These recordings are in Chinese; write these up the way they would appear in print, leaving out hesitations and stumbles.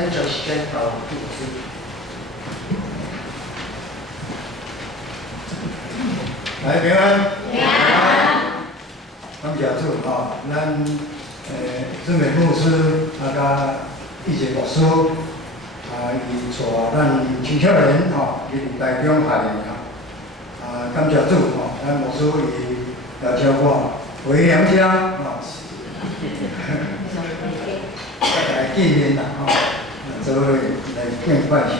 很久时间到主持。来平安。平安。感谢主吼，咱孙美牧师甲义杰牧师伊带咱青少年入台中夏令营感谢主咱牧师伊邀请我回娘家来见面啦做伙来敬拜神，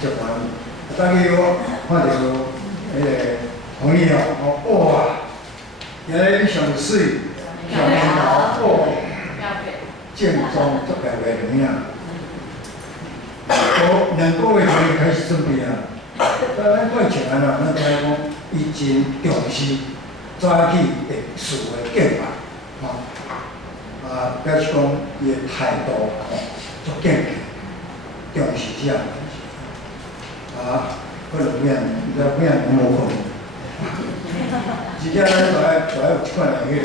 足欢喜。等于我看到迄个红衣哇！今日上水、上面头正宗足漂亮的啊！2个月前开始准备啊，咱过穿安怎，咱知影讲伊真重视早起会事的敬拜表示讲伊的态度足坚强，重视这样可能不知无困。真正咱就要有即款的迄个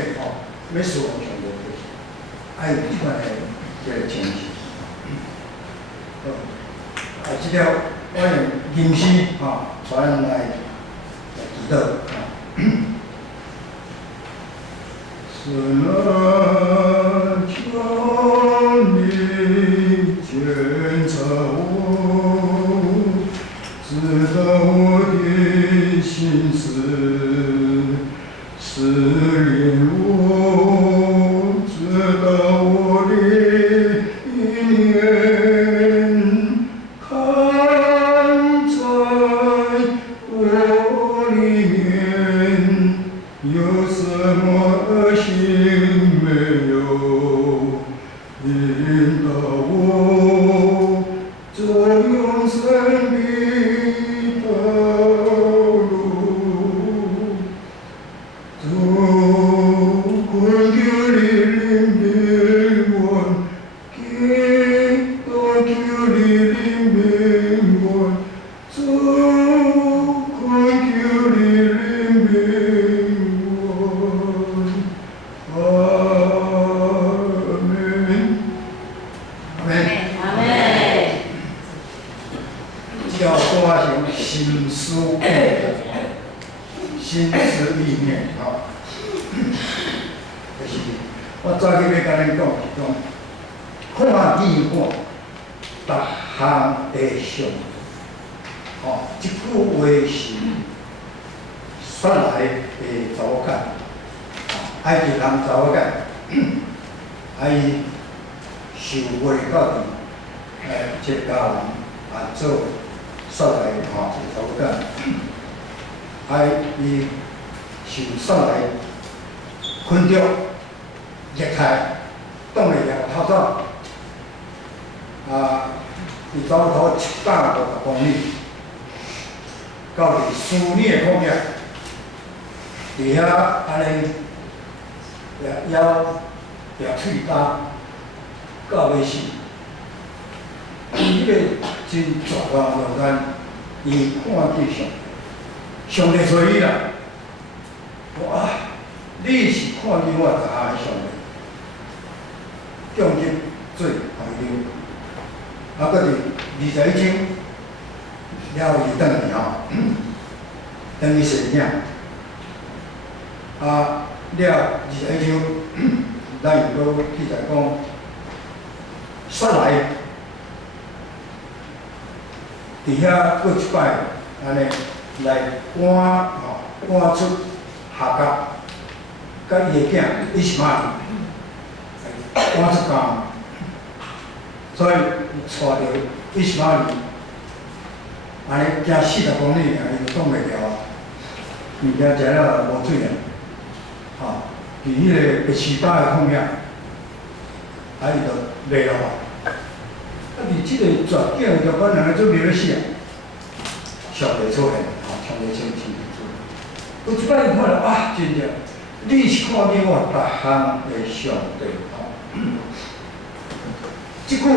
要思望上无去，爱有即款的即个情绪。即条我用吟诗传咱来祈祷是那求你检察我，知道我的心思，指引我，知道我的意念，看在我里面有什么恶行没有，引导我走永生的道路。困求你领领我，给我求你领我，困求你领我。阿门。阿门。这条歌是心思心思意念就是我早起要甲恁讲是讲，看见我，逐项会上。即句话是煞来的查某囝，埃及人查某囝，伊受袂到伫一个家人做煞来一个查某囝，伊受煞来困着。热开，冻了2个头早，伊走头150公里，到伫思念的旷野，伫遐安尼咬喙焦，到尾死。伊迄个真绝望落单，伊看见上帝找伊啦，哇！你是看见我逐项的上帝。降入做朋友，搁伫21章了后伊转去转去神领了21章，咱又搁记载讲，煞来伫遐过一摆，安尼来赶出夏甲，甲伊的囝伊是妈。赶出家，所以带着伊是妈安尼行40公里伊就挡袂牢，物件食了无水啊，伫迄个18的旷野，伊就袂落来。伫即个绝境就本人准备要死上帝出现，上帝亲自出现。有一摆伊看到真正，你是看见我逐项的上帝。即句呢，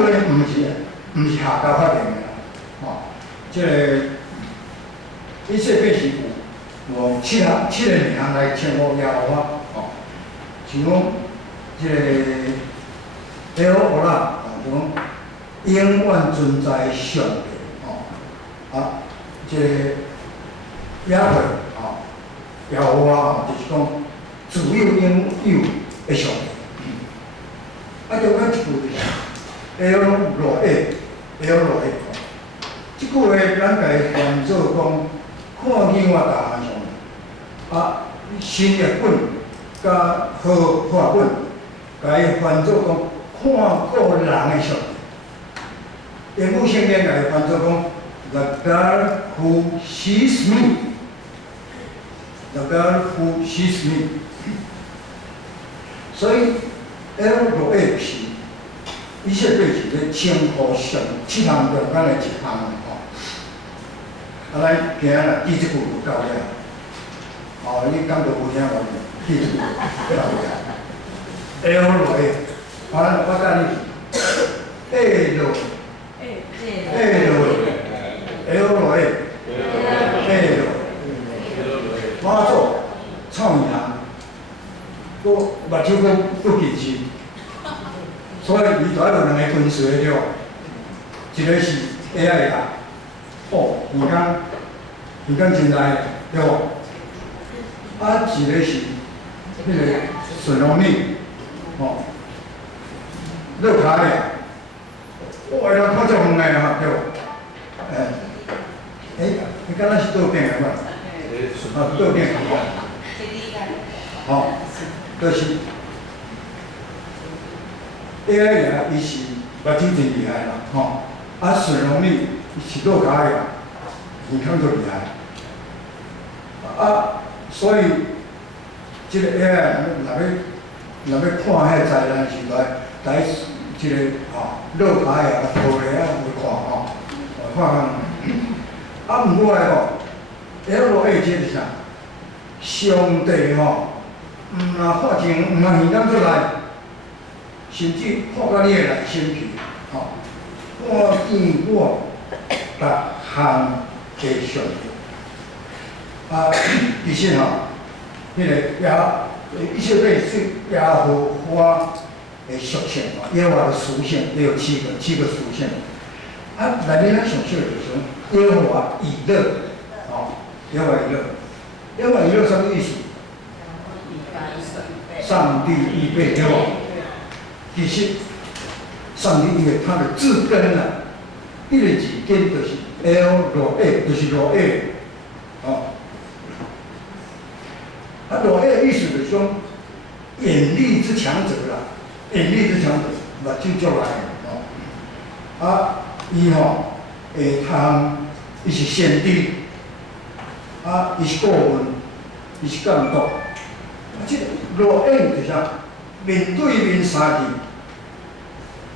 毋是夏甲发明的即个以色列是有7个名来称呼耶和华像讲即个耶和华啦，像讲永远存在上帝这个约会耶和华就是讲自有永有的上帝。就讲一句就是，这句话咱家翻做讲，看见我大项上，新日本甲好法本，甲伊翻做讲看个人的上帝。英语圣经甲伊翻做讲 The God who sees me， The God who sees me。所以，L 是，伊说对是咧称呼上7项中间的一项咱今仔日记即句就到了。你感觉有听无？记即句到了。我教你马祖臭尔，佫目睭佫近视，所以伊就爱有2个分数的对吧？一个是 AI 啦，耳根真大对无？一个是迄个顺风敏，落卡的，伊人看足远的对无？你敢若是倒变个嘛？倒变个。就是 AI 啊，伊是目睭真厉害啦，顺风敏是落卡的，耳孔就厉害。所以这个 AI 若要看迄灾难时来这个落卡的拖个会看毋过来L8这是啥？上帝毋看清，毋现感出来，甚至看到你的内心去，看见我逐项的上帝。其实迄个伊说对是耶和华的属性耶和华的属性也有7个属性。内面咱上少就是耶和华以乐，耶和华以乐，耶和华以乐什么意思？上帝预备对吧？其实上帝因为他的字根迄个字根就是 L 就是罗 A， 罗 A 的意思就是说眼力之强者啦，眼力之强者，目睭足来伊会通，伊是先知，伊是顾问，伊是监督。这罗 A 就是啥？面对面3字，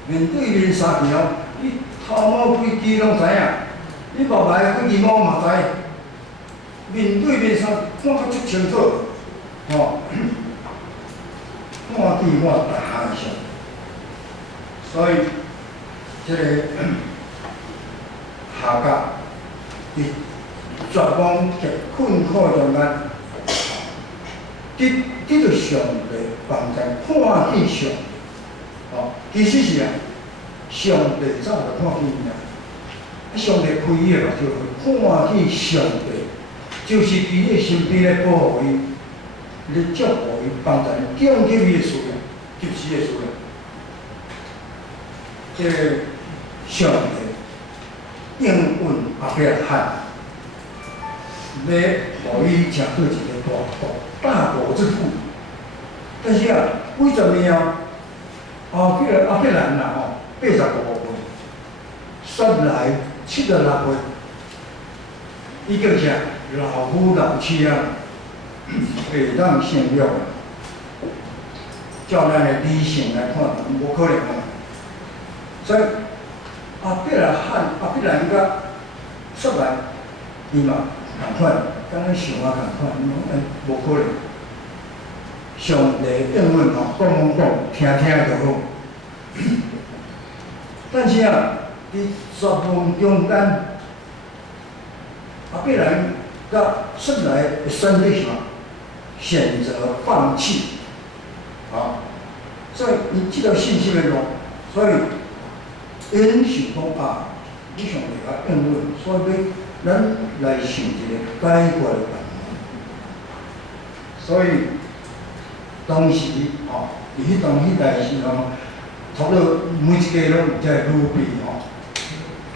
面对面3字你头毛几支拢知影，你目内几支毛嘛知。面对面3字看得足清楚，看见我逐项的上，所以这个下甲伫绝望极困苦中间，得到上帝帮助，看见上帝。其实是上帝早就看见伊上帝开伊的目睭，看见上帝，就是伫伊身边咧保护伊，咧祝福伊，帮助伊，降低伊的需要，及时的需要。这个上帝应允阿伯拉罕，要互伊食到一个大国之父。但是50年后，迄个阿伯兰85岁，煞来76岁，伊叫啥？老夫老妻袂当生育。照咱的理性来看，无可能所以阿伯拉甲煞来，伊嘛同款，敢咱想同款，无可能。上帝应允讲，听就好。但是伫绝望中间，阿伯兰甲煞来的选择啥？选择放弃。所以你这条信息的路，所以因想讲啊，你上帝甲应允，所以咱来想一个解决的办法。所以当时伫迄代时差不多每一家拢有这女婢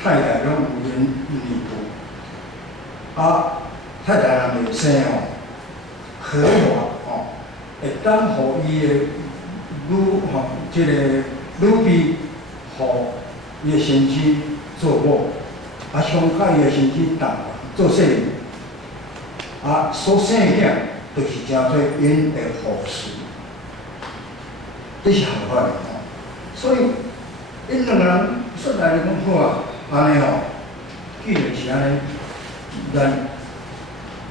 太太拢有因尼姑，太太若袂生和活会当互伊的即个女婢，互伊的先生做某，上较伊的先生做媳妇，所生的囝就是诚做因的护士，这是合法的所以因两个人说来就讲好安尼既然是安尼，咱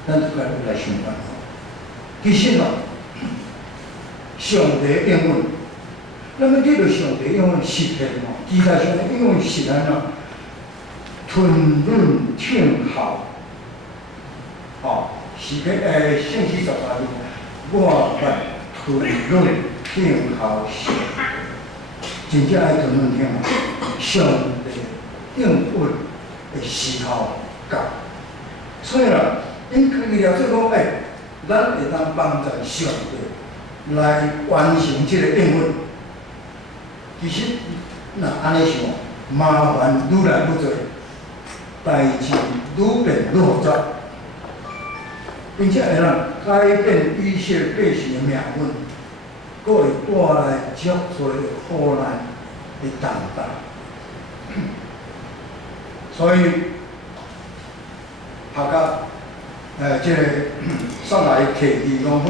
就来想办法。其实上帝应允，咱要记到上帝应允实现其他上帝应允实现吞润听效，是个圣诗18句，我捌吞润听效是，真正爱吞润听上帝应允的时候到，所以因伊了解讲咱会当帮助上帝来完成这个应允。其实若安尼想，麻烦愈来愈多，代志愈变愈复杂，并且会让改变一些百姓的命运，佫会带来足多的苦难的重担。所以，学甲即个上来提议讲好，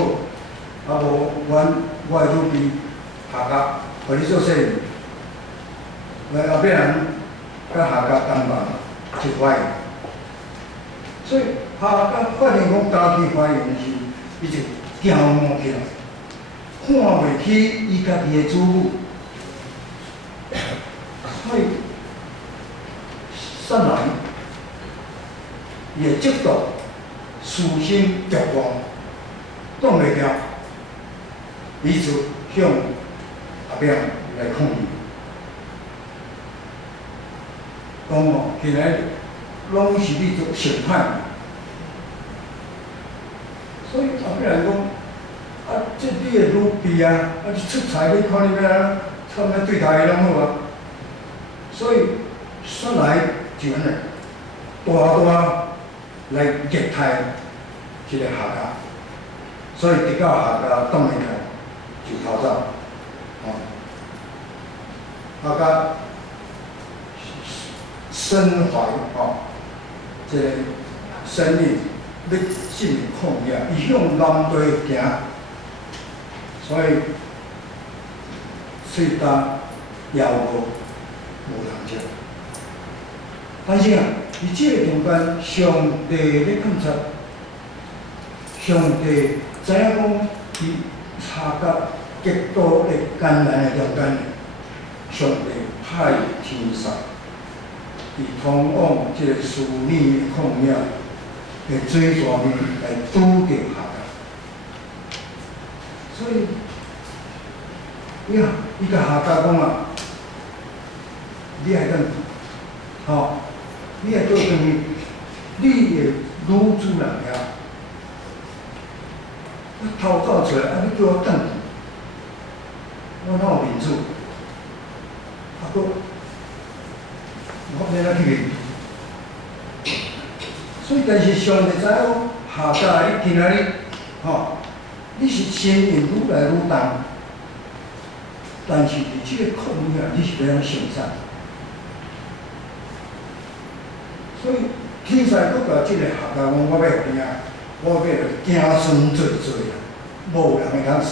无我的女婢学甲，互你做生意，后壁人甲学甲同忙一块。所以学甲发现讲家己发现时，伊就骄傲起来，看袂起伊家己的祖母，所以上来也嫉妒。私心欲望，挡袂牢，伊就向后壁来抗议，讲现在拢是你做审判，所以后壁人讲，这你的女婢你出彩，你看你要对待伊拢好所以上来就安尼，大来虐待这个下家，所以直到下家挡袂开，就逃走。下家身怀这个生命要进入旷野，伊向南地行，所以喙干腰无通食。但是伫这个中间，上帝咧观察，上帝知影讲，伫下甲极度的艰难的中间，上帝派天使，伫通往这个思念的旷野的水泉面来拄着下甲，所以，伊甲下甲讲你爱等，你会倒转去，你的女主人遐，我偷走出来，你叫我等，我哪有面子？我免哪去面？所以，但是上帝知影下家你今仔日，你是心会愈来愈重，但是伫这个旷野，你是要安承受。所以天使佫甲即个下家讲，我要互你我要子孙做无人会通杀。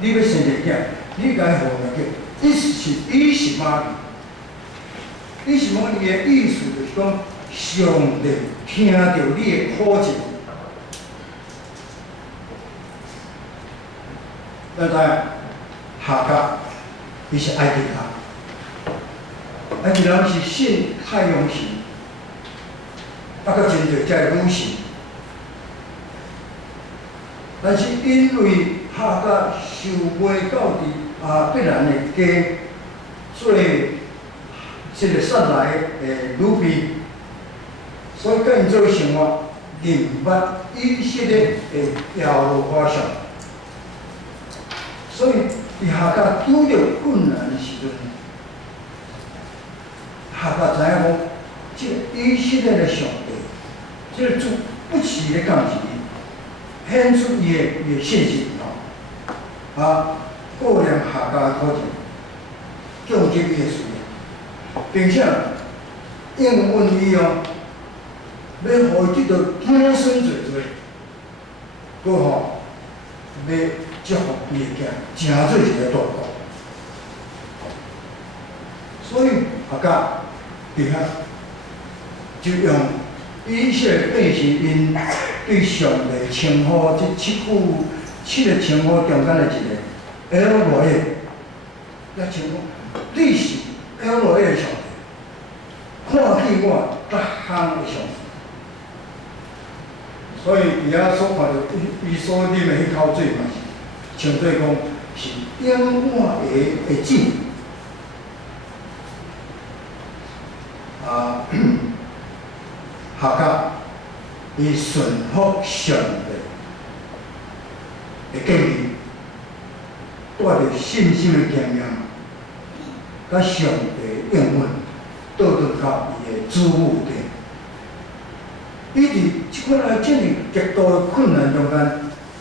你要生一个囝，你该互个叫伊是玛利，伊是玛利的意思就是讲，上帝听到你的苦情，咱知下家伊是埃及人。埃及人是信太阳神，甲真侪遮女神，但是因为下甲受卖到伫亚伯兰的家做即个煞来的女婢，所以甲因做生活，认捌以色列的耶和华上。所以伫下甲拄着困难的时阵，下甲知影讲，即个以色列的上帝，即个主不辞的感谢，显出伊的信心吼，顾念下甲的土地，降级伊的需要，并且应允伊哦，要互伊得到子孙侪多，搁吼要祝福伊的囝，诚做一个大国。所以下甲伫遐就用以色列百姓因对上帝称呼七个称呼中间的一个 El Roi， 来称呼你是 El Roi 的上帝，看见我各项的上帝。所以伫遐所看到伊所啉的迄口水嘛是，称做讲是永远的井。下甲伊顺服上帝的建议，带着信心的经验，甲上帝的应允，倒转到伊的主母顶。伊伫即款啊，遮尔极度的困难中间，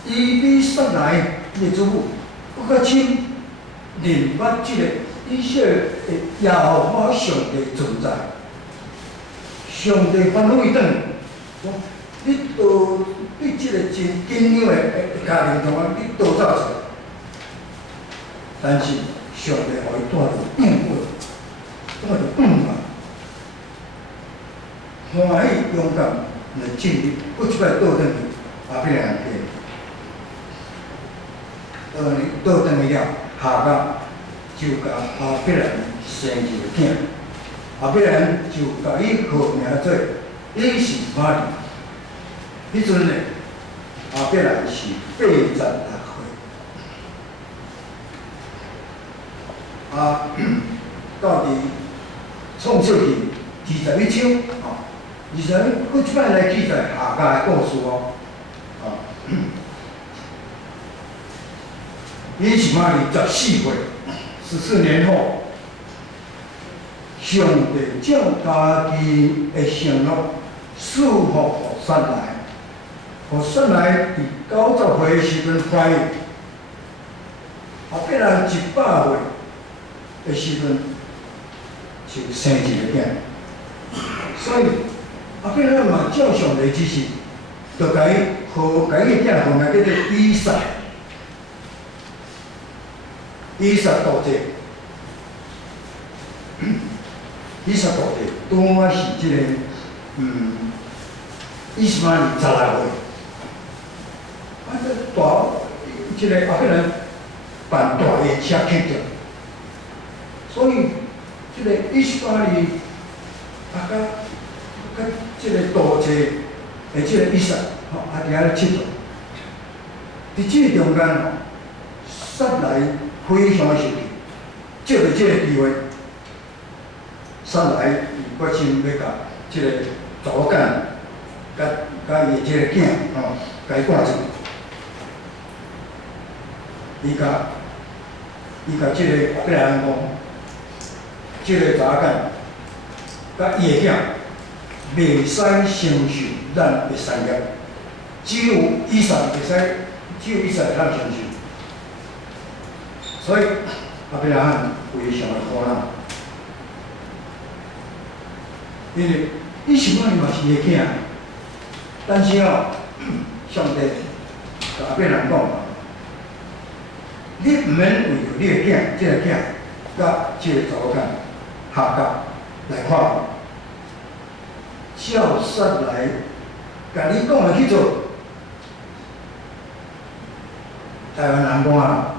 伊比煞来伊的主母搁较深认捌即个以色列的耶和华上帝的存在。上帝吩咐伊转，讲你即个真紧张的家庭中啊，你倒走出来。但是上帝互伊带着应允，带着欢喜勇敢来进入，搁即摆倒转去阿伯兰家，倒转去了，下甲就甲阿伯兰生一个囝。阿伯兰就甲伊号名做伊是玛利。迄阵呢，阿伯兰是86岁。到伫创世纪21章，21，佫即摆来记载下家的故事哦。伊是玛利14岁，14年后。上帝将家己的承诺赐福予撒来，予撒来伫90岁的时阵怀孕，后伯兰100岁的时阵就生一个囝，所以后伯兰嘛照上帝指示，就甲伊个囝号名叫做以撒，以撒大祭。以撒大帝拄啊是即个以斯玛利16岁，即个阿伯兰办大个车克着，所以即个以斯玛利甲即个大祭的即个以撒伫遐咧佚佗，伫即个中间撒来非常的生气，借着即个机会。撒来伊决心要甲即个查某囝，甲伊即个囝甲伊赶出。伊甲即个伯兰讲，即个查某囝甲伊个囝袂使承受咱的产业，只有以撒会当承受。所以阿伯拉罕非常的欢喜。因为伊是玛利嘛是伊个囝，但是上帝甲阿伯兰讲，你毋免为着你个囝，即个囝甲即个查某囝下甲来看，照撒来甲你讲的去做。台湾人讲啊，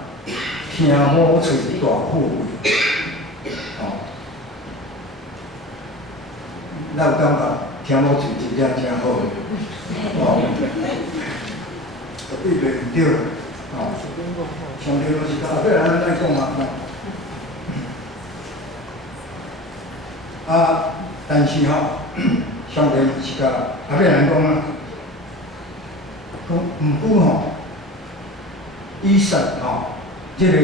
听好喙大富贵。咱有感觉听某嘴真正真好，绝对袂毋对上帝就是甲阿伯兰安尼讲嘛。但是上帝是甲阿伯人讲讲毋过以撒即个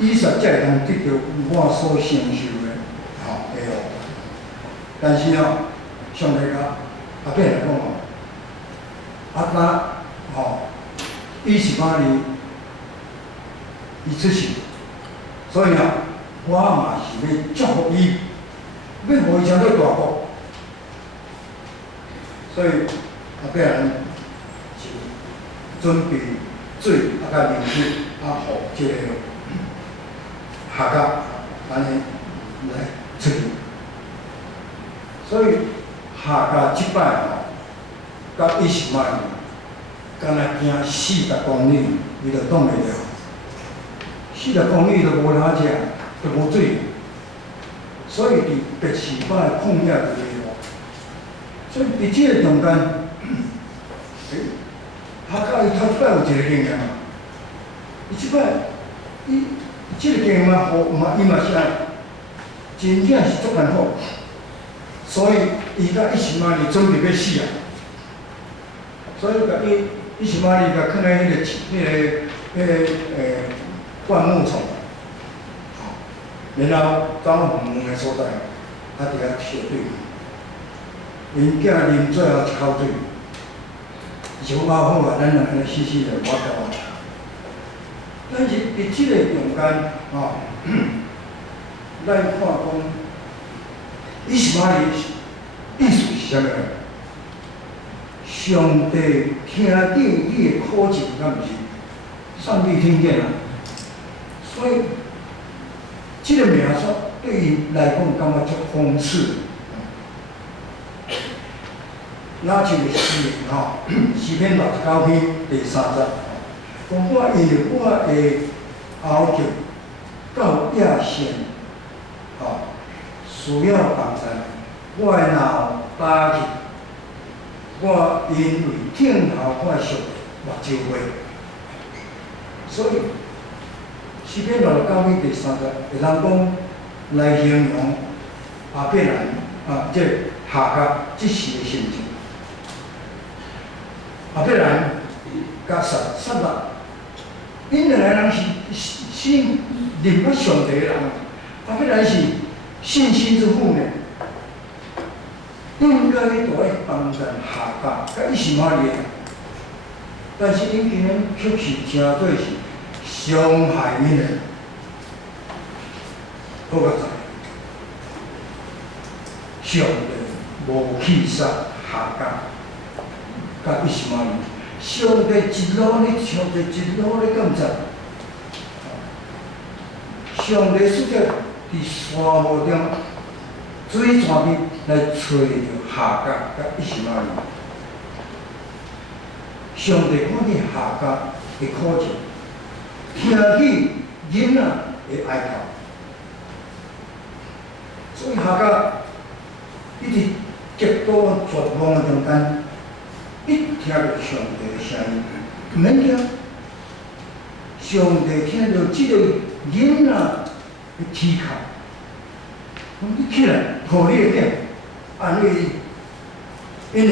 以撒才会通得到我所承受的的福。但是上帝甲阿伯人讲伊是把伊出世，所以我嘛是要祝福伊，要互伊成做大国。所以阿伯人就准备水甲粮食互即个夏甲安尼来出去。所以夏甲即摆甲以前敢若行40公里，伊就挡袂了。40公里都无啥食，都无水，所以伫白示巴的旷野就落。所以伫即个中间，夏甲伊头一摆有一个经验伊即摆即个经验伊嘛是真正是足艰苦，所以伊甲以前准备要死所以甲以前甲囥在灌木丛，然后走远远的所在，伫遐烧水，因囝啉最后一口水，就好咱两个死死的，我甲但是伫即个中间咱看讲，以前意思是啥物？上帝听见你的苦情，敢毋是？上帝听见所以，这个名说对伊来讲，感觉足讽刺。那像个诗诗篇69篇第30，讲我因为我的后脚到野线，需要帮助，我的脑打去，我因为听头看熟目睭花，所以。诗篇69篇第30，会当讲来形容阿伯兰即夏甲即时的心情。阿伯兰甲撒拉，因两个人是认不上帝的人。阿伯兰是信心之父呢，应该都爱帮助夏甲甲以实玛利，但是因今日却是诚做是。伤害你人，好个在，上帝无去杀夏甲以实玛利，上帝一路咧唱着，一路咧感谢。上帝使者伫沙漠中水泉边来找着夏甲以实玛利，上帝看见夏甲的苦情。听见囡仔的哀求，所以夏甲一直极度绝望的中间，一听到上帝的声音，唔免惊，上帝听到这个囡仔的啼哭，讲你起来，互你的囝安尼，因为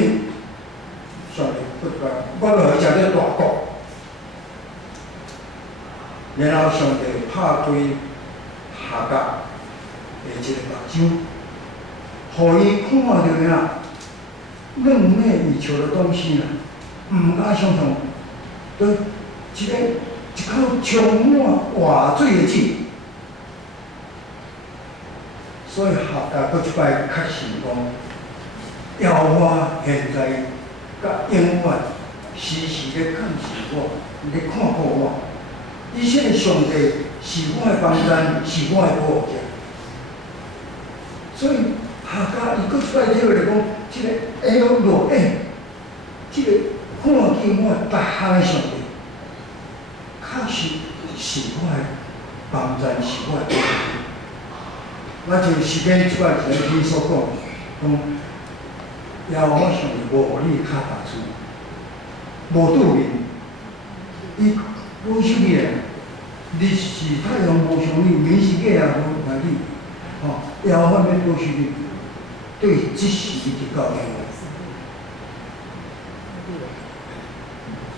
上帝不讲，我要互伊食这大国。然后上帝拍开夏甲的这个目睭，互伊看到咱唔咩伊求的东西唔敢想象，对一口充满活水的井。所以夏甲搁一摆确信讲，要我现在甲永远时时咧看视我，咧看顾我。以前的上帝是我的帮衬，是我的保护者。所以夏甲伊搁一摆体会来讲，这个落这个看见我的别项的上帝，确实是我的帮衬，是我的保护者。我就诗篇一摆一篇所讲，要我上帝无互你脚踏出，无拄面，伊无想你。日是太阳无像你，暝是月也无像你，要方面过去的对即时的教养。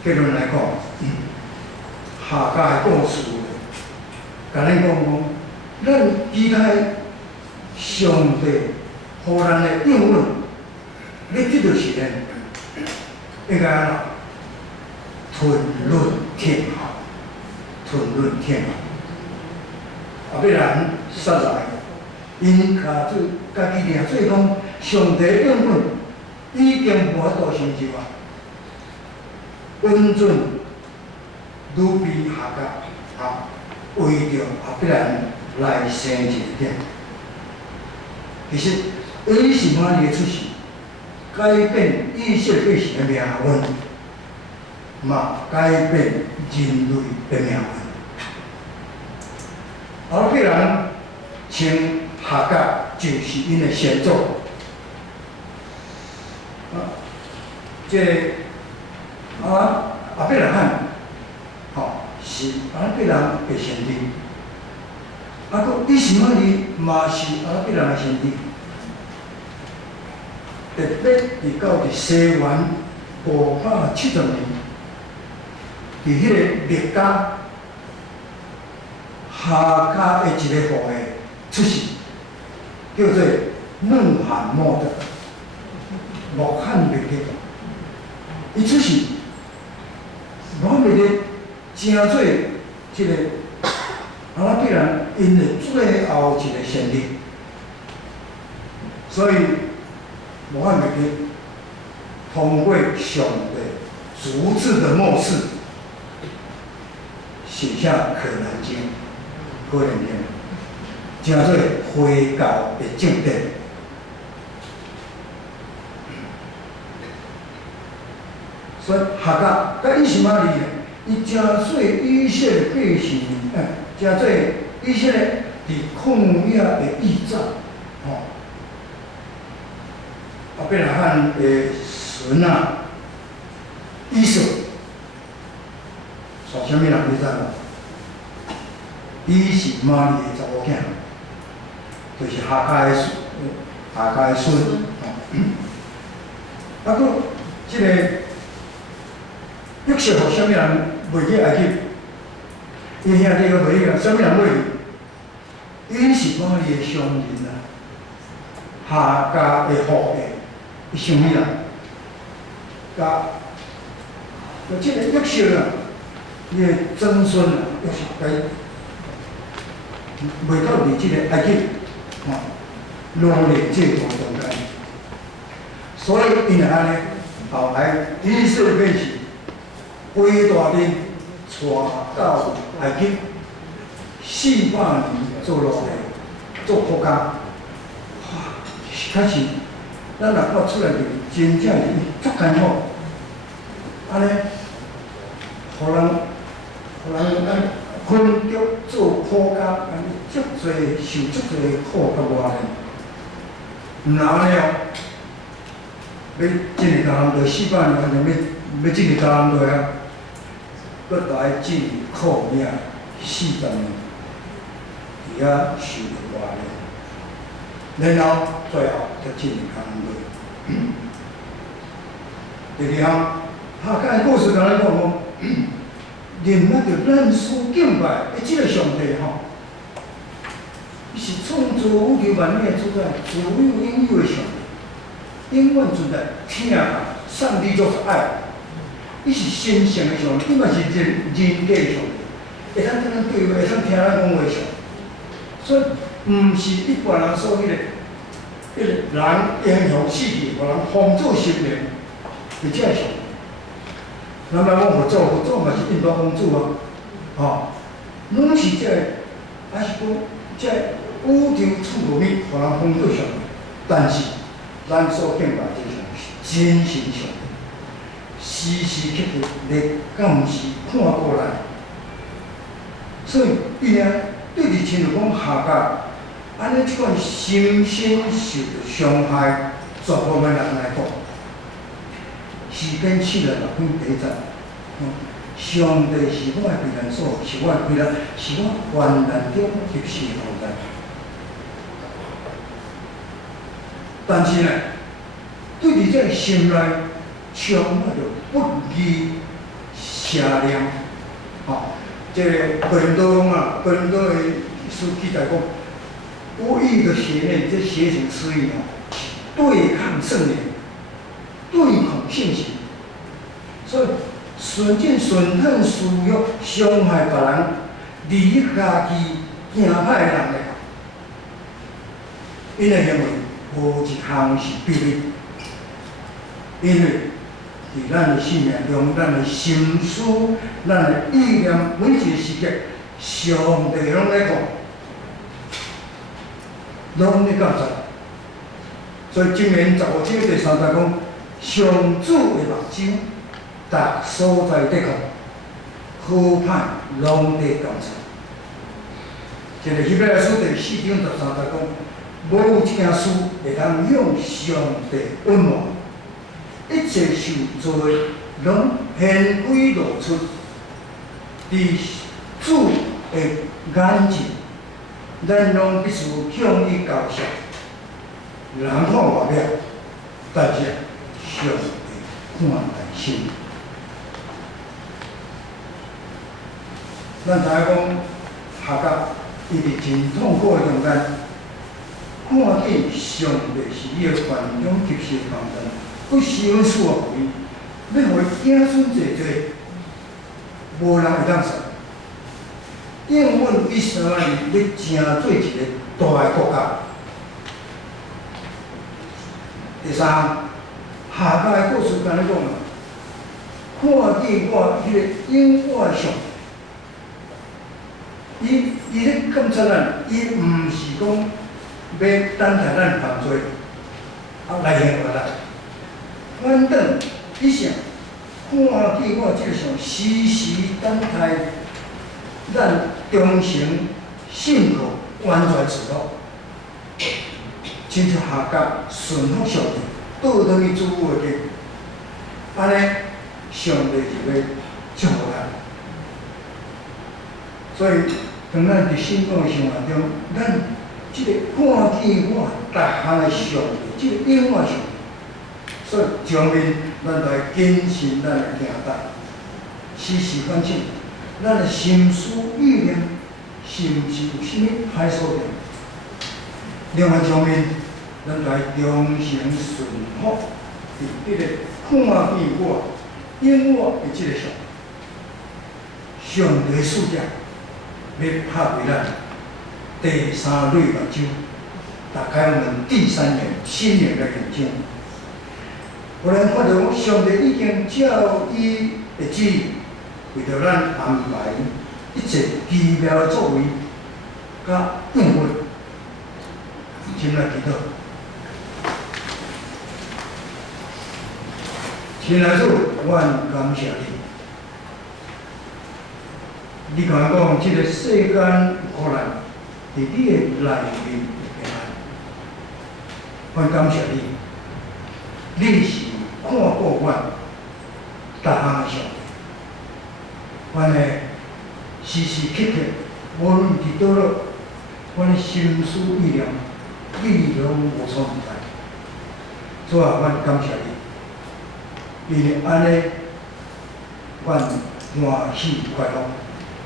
结论来讲，下家的故事，甲咱讲咱期待上帝互咱的应允，你这就是咱应该安怎吞论天下，吞论天下。必然实在，因家做家己俩做讲，上帝应允已经无法度成就啊。恩准愈比下甲为着必然来生一点。其实伊是玛利的出世，改变以色列人的命运，嘛改变人类的命运。必然称下甲就是因的先祖。必然汉，是必然的先知。佫伊是玛利嘛是必然的先知。特别伫到西元570年，伫迄个列家下甲的一个户的出世，叫做穆罕默德，穆罕默德。伊出世，穆罕默德成做即个必然因的最后一个先知，所以穆罕默德通过上帝逐字的末世，写下《可兰经》。个人经，称做回教的正典。所以下甲甲伊是玛利呢，伊真做以色列百姓，真做以色列伫旷野的义战，必然汉的孙以扫，算啥物人你知无？伊是玛利的查某囝，就是下甲的孙。佫即个约瑟互啥物人卖去埃及？伊兄弟个卖去，啥物人卖去？伊是玛利的商人下甲的后裔，伊想伊人，即个约瑟伊的曾孙约瑟袂到伫即个埃及，奴隶制度中间，所以因安尼后来以色列百姓规大阵带到埃及400年做奴隶，做国家，开始咱若看出来就真正是足艰苦，安尼，互人困着做苦工，安尼足侪受足侪苦甲磨练。然后呢，要真个教人做400年，反正要真个教人做啊，搁来真苦命40年，伫遐受着磨练，然后最后才真个教人做。第二项，下甲的故事甲咱讲讲。认咱着咱所敬拜的即个上帝伊是创造宇宙万物的主宰，自有永有的上帝，永远存在。听啊，上帝就是爱，伊是神圣的上帝，伊嘛是人格的上帝，会当跟咱对话，会当听咱讲话上。所以，毋是一般人所人英雄死去，互人封做神明，而且上帝。咱莫讲佛祖嘛是印度公主拢是还是讲宇宙处无物，互人封做上帝。但是咱所敬拜这上帝是真神上帝，时时刻刻咧监视看过来。所以伊呢，对伫亲像讲下甲安尼即款心身受着伤害、绝望的人来讲。时间7:6第一站，上帝是我的避难所，是我的避难，是我患难中及时的同在。但是呢，对伫这心内充满着不义邪念。这个哥林多啊，哥林多的书记载讲，不义的邪念，这邪情私欲对抗圣灵，对抗信心，所以顺境顺恨私欲，伤害别人，离家己行歹的人来讲，因的行为无一项是必律，因为伫咱的性命中，咱的心思、咱的意念，每一个时刻，上帝拢在看，拢在监察。所以箴言15章第3节讲，上主的目睭，逐所在得看，好歹拢在监察。这个希伯来书第4章13节讲，无有一件事会当向上帝温暖。一切受造的拢显规露出，伫主的眼前，咱拢必须向伊交涉。人看外表，但是上帝看内心。咱知影讲，下甲伊伫真痛苦的中间，看见上帝是伊的权中及时的帮助。不时阮赐福伊，要互伊子孙济济，无人会当杀。应阮以色列要成做一个大个国家。第三，下甲的故事甲你讲啊，看见我迄个永远上帝，伊咧监察咱，伊毋是讲要等待咱犯罪，来刑罚咱。反正伊想看见我即个上时时等待咱忠诚信靠完全自由，亲像下甲顺服上帝，倒转去主母的家，安尼上帝就要祝福咱。所以当咱伫信仰的生活中，咱即个看见我逐项的上帝，即个永远上帝。所以上面，咱就要坚信咱的行道，时时反省，咱的心思意念是毋是有啥物歹所在？另外上面，咱就要忠诚顺服，伫迄个看见我永远的即个上帝的使者，要拍开咱第三类目睭，打开我们第三眼心灵的眼睛。有人看到上帝已经照伊的旨意，为着咱安排一切奇妙的作为，甲应允，请来祈祷。亲爱的主，阮感谢你。你甲我讲，即个世间苦难，伫你的内面会平安。阮感谢你。你是看顾阮逐项的上帝，阮的时时刻刻，无论伫倒落，阮的心思意念，你拢无所不在。主啊，阮感谢你，因为安尼，阮欢喜快乐，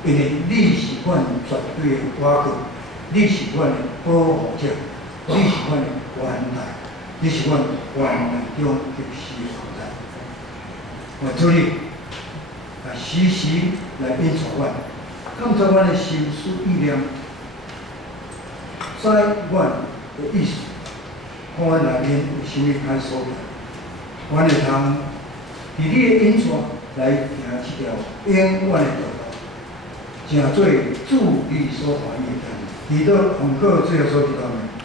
因为你是阮绝对的倚靠，你是阮的保护者，你是阮的元大。你是阮万内中及时所在，我主你，时时来引导阮，感受阮的心思意念，知阮的意思，看阮内面有啥物歹所在，阮会通伫你的引导来行即条永远的道路，成做主你所欢喜的。祈祷奉靠最后所祈祷的。